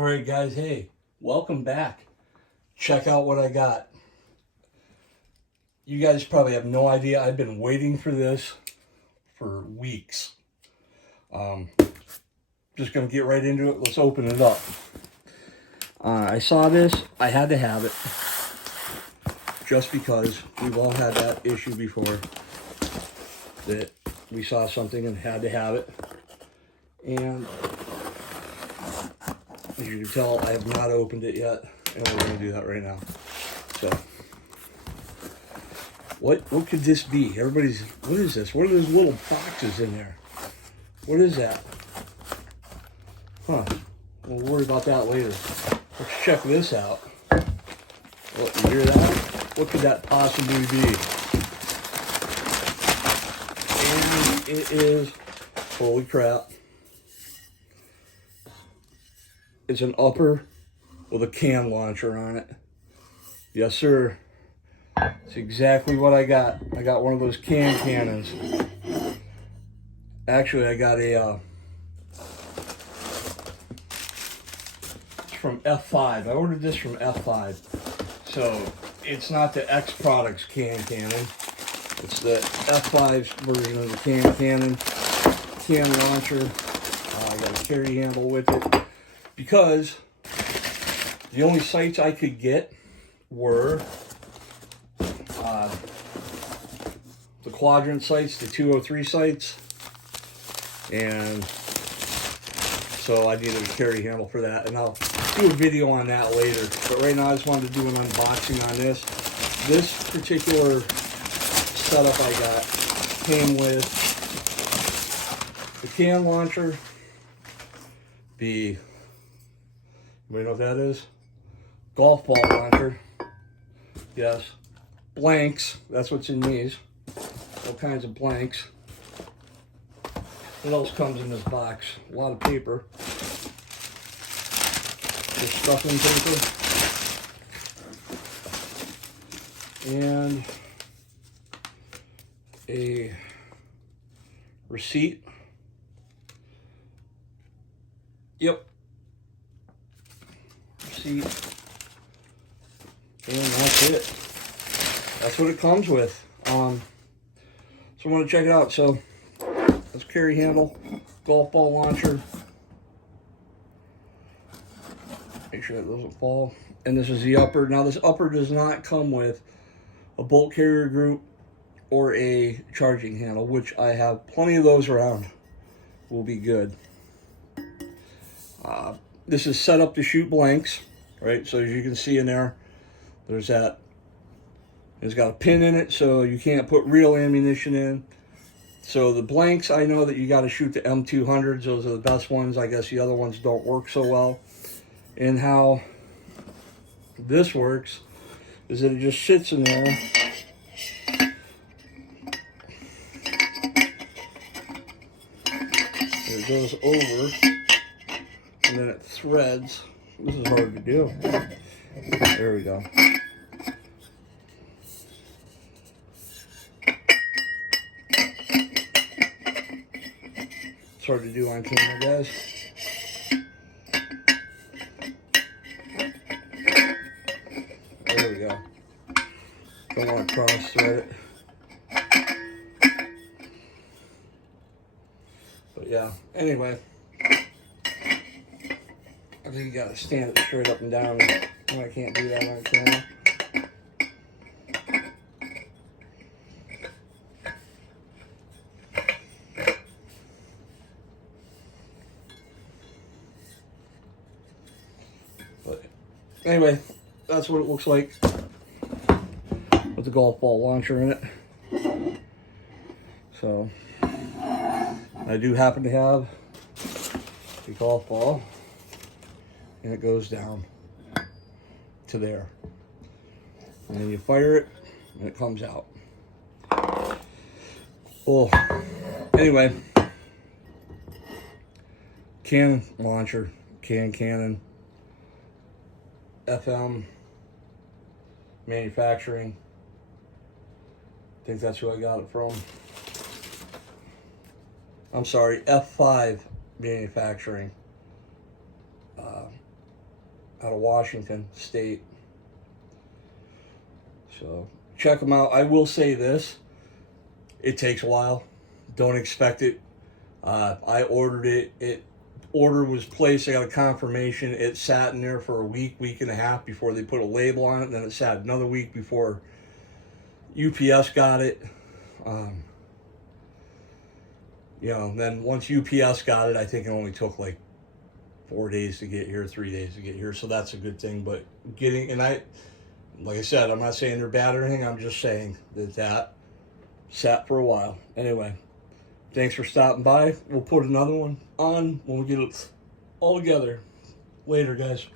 All right, guys, hey, welcome back. Check out what I got. You guys probably have no idea. I've been waiting for this for weeks. Just going to get right into it. Let's open it up. I saw this. I had to have it. Just because we've all had that issue before. That we saw something and had to have it. And as you can tell, I have not opened it yet. And we're going to do that right now. So, what could this be? What is this? What are those little boxes in there? What is that? Huh. We'll worry about that later. Let's check this out. Well, you hear that? What could that possibly be? And it is, holy crap. It's an upper with a can launcher on it. Yes, sir. It's exactly what I got. I got one of those cannons. Actually, I got it's from F5. I ordered this from F5. So, it's not the X Products cannon. It's the F5's version of the cannon. Can launcher. I got a carry handle with it. Because the only sights I could get were the quadrant sights, the 203 sights, and so I needed a carry handle for that, and I'll do a video on that later. But right now I just wanted to do an unboxing on this. This particular setup I got came with the can launcher, anybody know what that is? Golf ball launcher. Yes. Blanks. That's what's in these. All kinds of blanks. What else comes in this box? A lot of paper. Just stuffing paper. And a receipt. Yep. Receipt. And that's it. That's what it comes with. So I want to check it out. So let's carry handle, golf ball launcher. Make sure that doesn't fall. And this is the upper. Now this upper does not come with a bolt carrier group or a charging handle, which I have plenty of those around. Will be good. This is set up to shoot blanks, right? So as you can see in there, there's that. It's got a pin in it, so you can't put real ammunition in. So the blanks, I know that you got to shoot the M200s. Those are the best ones. I guess the other ones don't work so well. And how this works is that it just sits in there. It goes over, and then it threads. This is hard to do. There we go. It's hard to do on camera, guys. There we go. Don't want to cross thread it. But yeah, anyway. I think you gotta stand it straight up and down. I can't do that on camera. But anyway, that's what it looks like with the golf ball launcher in it. So I do happen to have the golf ball. And it goes down to there. And then you fire it, and it comes out. Well, anyway, can launcher, cannon, FM manufacturing. I think that's who I got it from. I'm sorry, F5 manufacturing. out of Washington State. So check them out. I will say this: it takes a while. Don't expect it. I ordered it. Order was placed. I got a confirmation. It sat in there for a week and a half before they put a label on it. And then it sat another week before UPS got it. Then once UPS got it, I think it only took like 4 days to get here, 3 days to get here. So that's a good thing. But like I said, I'm not saying they're bad or anything. I'm just saying that sat for a while. Anyway, thanks for stopping by. We'll put another one on when we get it all together. Later, guys.